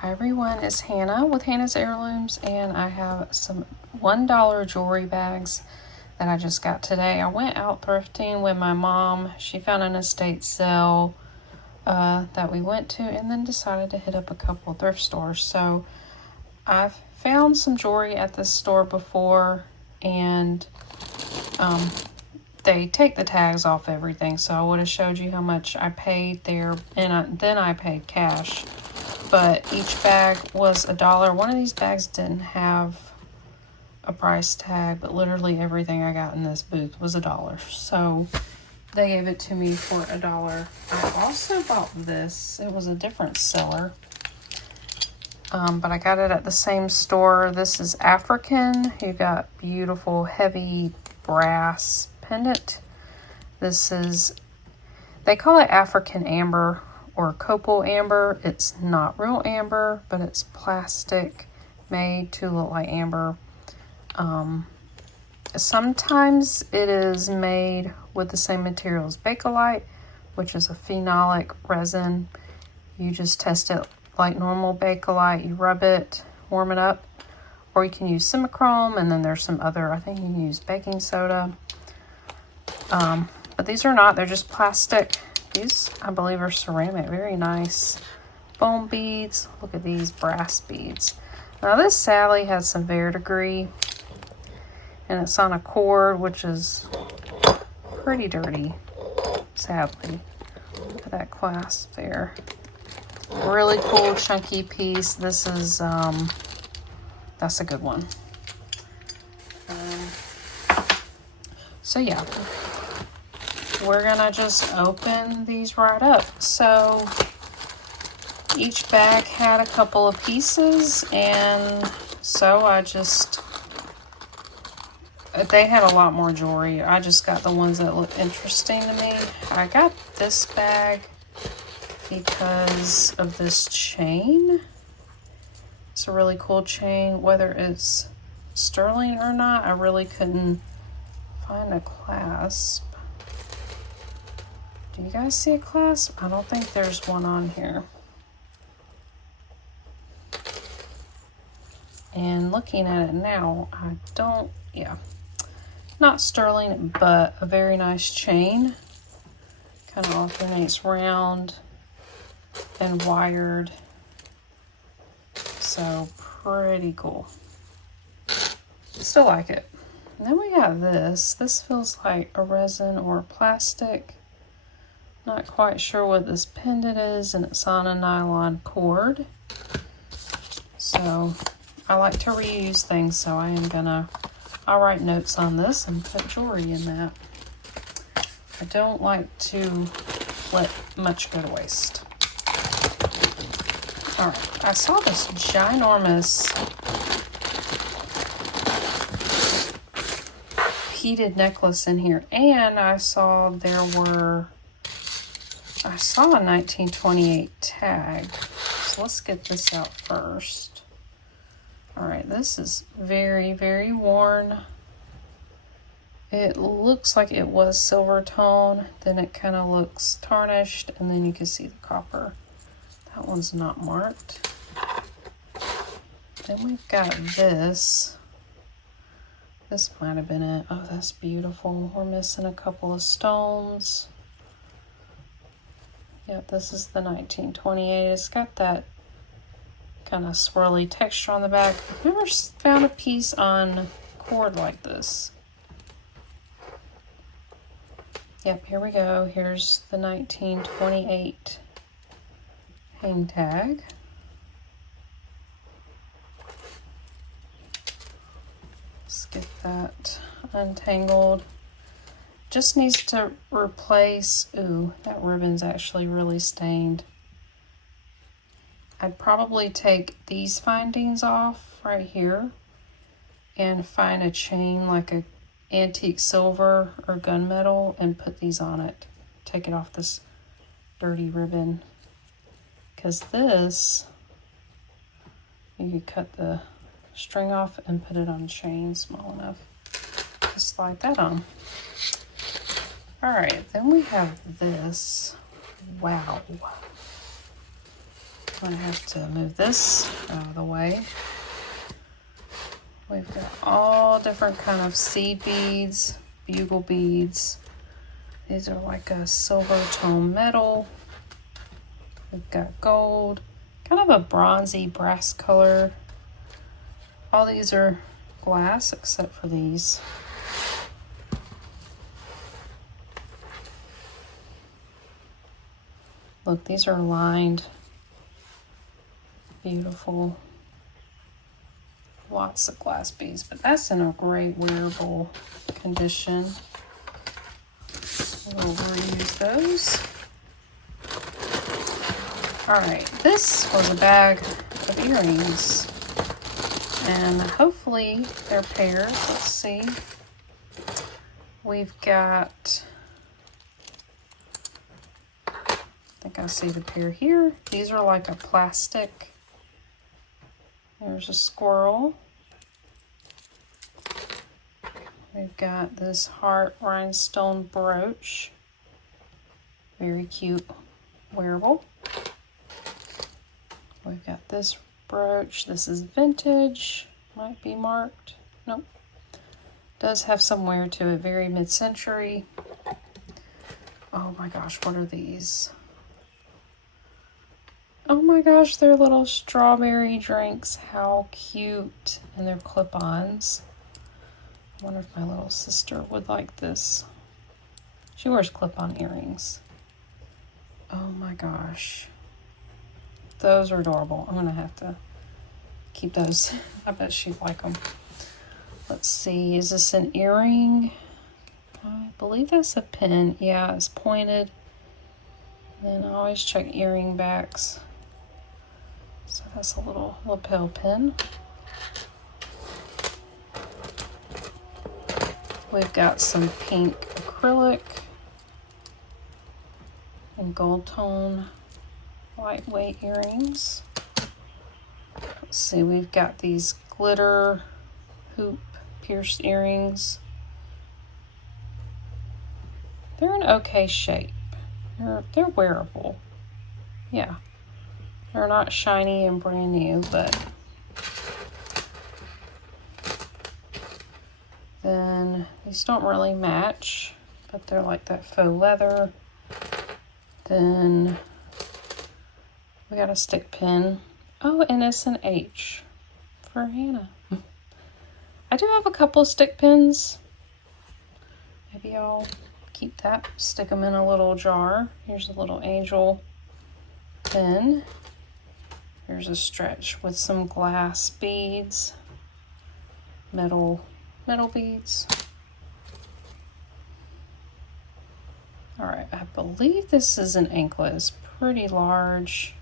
Hi everyone, it's Hannah with Hannah's Heirlooms, and I have some $1 jewelry bags that I just got today. I went out thrifting with my mom. She found an estate sale that we went to, and then decided to hit up a couple of thrift stores. So I've found some jewelry at this store before, and they take the tags off everything, so I would have showed you how much I paid there, and then I paid cash. But each bag was $1. One of these bags didn't have a price tag, but literally everything I got in this booth was $1. So they gave it to me for $1. I also bought this. It was a different seller, but I got it at the same store. This is African. You got beautiful heavy brass pendant. This is, they call it African amber or copal amber. It's not real amber, but it's plastic made to look like amber. Sometimes it is made with the same material as Bakelite, which is a phenolic resin. You just test it like normal Bakelite. You rub it, warm it up, or you can use Simichrome, and then there's some other, I think you can use baking soda. But these are not, they're just plastic. These, I believe, are ceramic. Very nice. Bone beads. Look at these brass beads. Now this sadly has some verdigris, and it's on a cord, which is pretty dirty, sadly. Look at that clasp there. Really cool chunky piece. This is, that's a good one. So yeah. We're gonna just open these right up. So each bag had a couple of pieces, and so they had a lot more jewelry. I just got the ones that look interesting to me. I got this bag because of this chain. It's a really cool chain. Whether it's sterling or not, I really couldn't find a clasp. Do you guys see a clasp? I don't think there's one on here. And looking at it now, I don't, yeah. Not sterling, but a very nice chain. Kind of alternates round and wired. So pretty cool. Still like it. And then we got this. This feels like a resin or plastic. Not quite sure what this pendant is, and it's on a nylon cord. So I like to reuse things, so I'll write notes on this and put jewelry in that. I don't like to let much go to waste. All right, I saw this ginormous beaded necklace in here, and I saw a 1928 tag. So let's get this out first. All right, this is very, very worn. It looks like it was silver tone, then it kind of looks tarnished, and then you can see the copper. That one's not marked. Then we've got this. This might have been it. Oh, that's beautiful. We're missing a couple of stones. Yep, this is the 1928. It's got that kind of swirly texture on the back. I've never found a piece on cord like this. Yep, here we go. Here's the 1928 hang tag. Let's get that untangled. Just needs to replace, ooh, that ribbon's actually really stained. I'd probably take these findings off right here and find a chain like a antique silver or gunmetal and put these on it. Take it off this dirty ribbon. Because this, you could cut the string off and put it on a chain small enough to slide that on. All right, then we have this. Wow. I have to move this out of the way. We've got all different kind of seed beads, bugle beads. These are like a silver tone metal. We've got gold, kind of a bronzy brass color. All these are glass except for these. Look, these are lined. Beautiful. Lots of glass beads, but that's in a great wearable condition. We'll reuse those. Alright, this was a bag of earrings. And hopefully they're pairs. Let's see. We've got, I think I see the pair here. These are like a plastic. There's a squirrel. We've got this heart rhinestone brooch. Very cute wearable. We've got this brooch. This is vintage. Might be marked. Nope. Does have some wear to it. Very mid-century. Oh my gosh, what are these? Oh my gosh, they're little strawberry drinks. How cute. And they're clip-ons. I wonder if my little sister would like this. She wears clip-on earrings. Oh my gosh. Those are adorable. I'm gonna have to keep those. I bet she'd like them. Let's see, is this an earring? I believe that's a pin. Yeah, it's pointed. And I always check earring backs. So that's a little lapel pin. We've got some pink acrylic and gold tone lightweight earrings. Let's see, we've got these glitter hoop pierced earrings. They're in okay shape. They're wearable. Yeah. They're not shiny and brand new, but then these don't really match, but they're like that faux leather. Then we got a stick pin. Oh, and it's an H for Hannah. I do have a couple of stick pins. Maybe I'll keep that, stick them in a little jar. Here's a little angel pin. Here's a stretch with some glass beads, metal beads. All right, I believe this is an anklet. It's pretty large.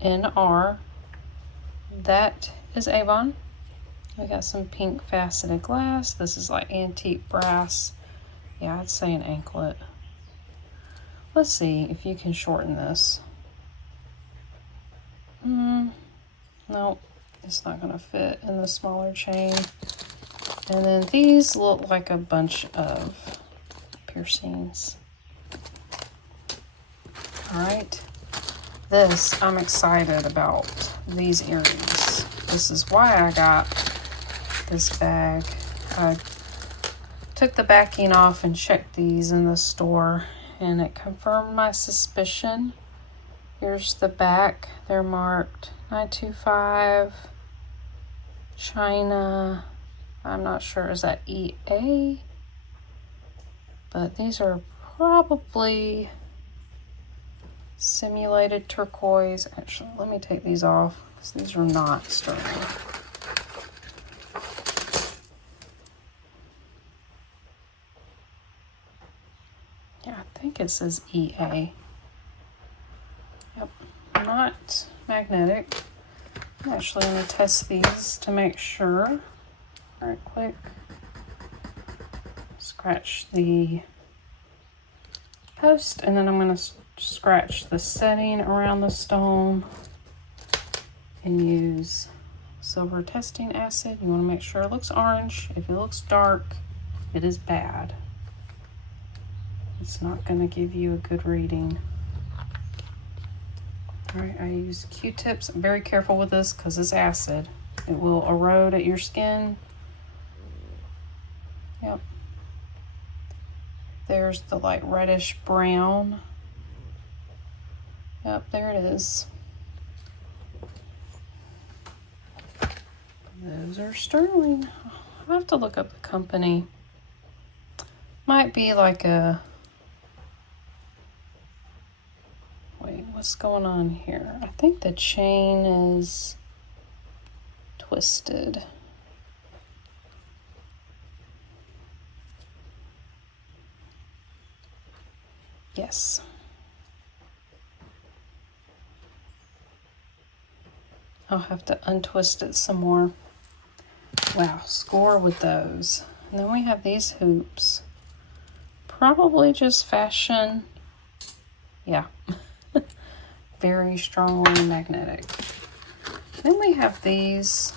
NR. That is Avon. We got some pink faceted glass. This is like antique brass. Yeah, I'd say an anklet. Let's see if you can shorten this. No, it's not gonna fit in the smaller chain. And then these look like a bunch of piercings. All right, this, I'm excited about these earrings. This is why I got this bag. I took the backing off and checked these in the store, and it confirmed my suspicion. Here's the back. They're marked 925 China. I'm not sure, is that EA? But these are probably simulated turquoise. Actually, let me take these off because these are not sterling. Yeah, I think it says EA. Yep, not magnetic. I'm actually going to test these to make sure. Right quick. Scratch the post, and then I'm going to scratch the setting around the stone and use silver testing acid. You want to make sure it looks orange. If it looks dark, it is bad. It's not going to give you a good reading. All right, I use Q-tips. I'm very careful with this because it's acid. It will erode at your skin. Yep. There's the light reddish brown. Yep, there it is. Those are sterling. I'll have to look up the company. Might be like a... Wait, what's going on here? I think the chain is twisted. Yes. I'll have to untwist it some more. Wow, score with those. And then we have these hoops. Probably just fashion. Yeah. Very strongly magnetic. Then we have these.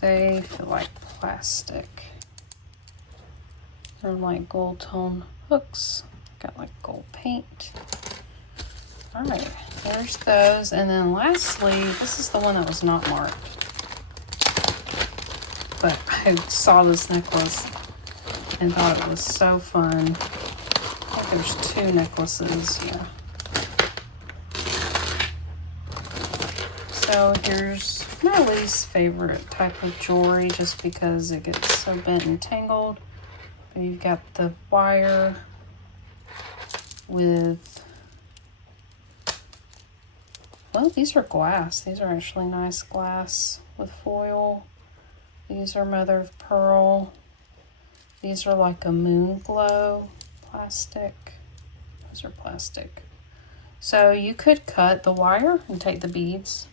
They feel like plastic. They're like gold tone hooks. Got like gold paint. All right, there's those. And then lastly, this is the one that was not marked. But I saw this necklace and thought it was so fun. I think there's two necklaces, yeah. So here's my least favorite type of jewelry just because it gets so bent and tangled. But you've got the wire with, well, these are glass. These are actually nice glass with foil. These are mother of pearl. These are like a moon glow plastic. Those are plastic. So you could cut the wire and take the beads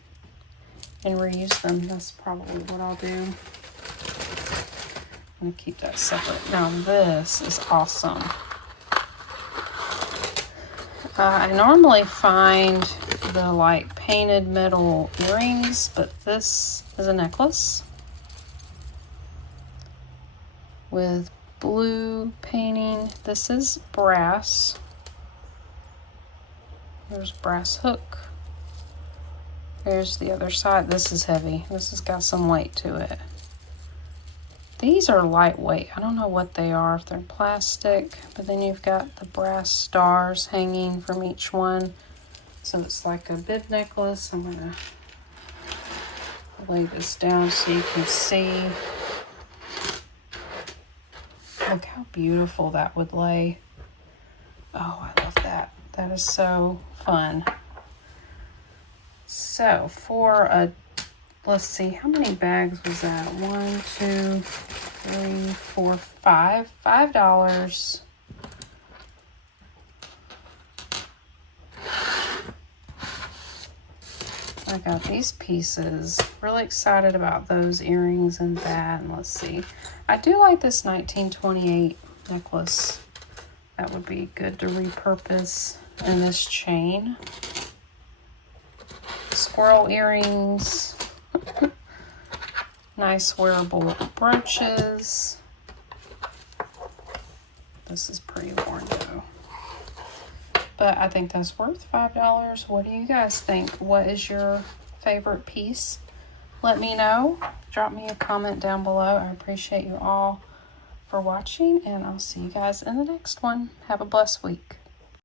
and reuse them. That's probably what I'll do. I'm gonna keep that separate. Now this is awesome. I normally find the like painted metal earrings, but this is a necklace with blue painting. This is brass. There's brass hook. Here's the other side. This is heavy. This has got some weight to it. These are lightweight. I don't know what they are, if they're plastic, but then you've got the brass stars hanging from each one. So it's like a bib necklace. I'm gonna lay this down so you can see. Look how beautiful that would lay. Oh, I love that. That is so fun. So for a, let's see, how many bags was that? 1, 2, 3, 4, 5. $5. I got these pieces. Really excited about those earrings and that. And let's see. I do like this 1928 necklace. That would be good to repurpose. And this chain. Squirrel earrings. Nice wearable brooches. This is pretty worn though. But I think that's worth $5. What do you guys think? What is your favorite piece? Let me know. Drop me a comment down below. I appreciate you all for watching, and I'll see you guys in the next one. Have a blessed week.